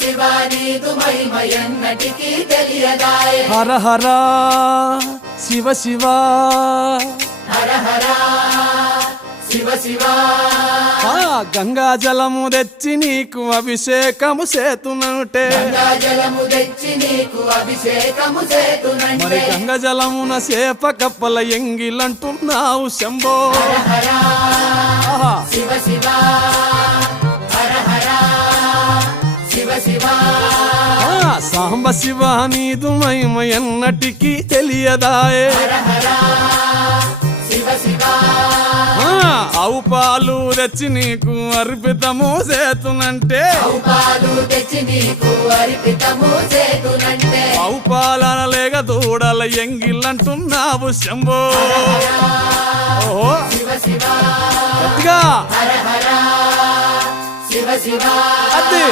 శివ నీదు మహిమయన్నటికీ తెలియదాయే హర హర శివ శివ హర హర శివ శివ గంగా జలము తెచ్చి నీకు అభిషేకము చేతునంటే గంగా జలము తెచ్చి నీకు అభిషేకము మరి చేతునంటే గంగ జలమున సేప కప్పల ఎంగిలంటున్నావు శంభో హర హర ఆహా. శివ శివ హర హర శివ శివ సాంబ శివ నీదు మహిమ ఎన్నటికీ తెలియదాయే హర హర శివ శివ ఆవు పాలు తెచ్చి నీకు అర్పితము చేతునంటే ఆవు పాలు తెచ్చి నీకు అర్పితము చేతునంటే ఆవు పాలన లేక దూడల ఎంగిలంటున్నావు శంభో ఓహో శివ శివ గట్టిగా హర హర శివ శివ అది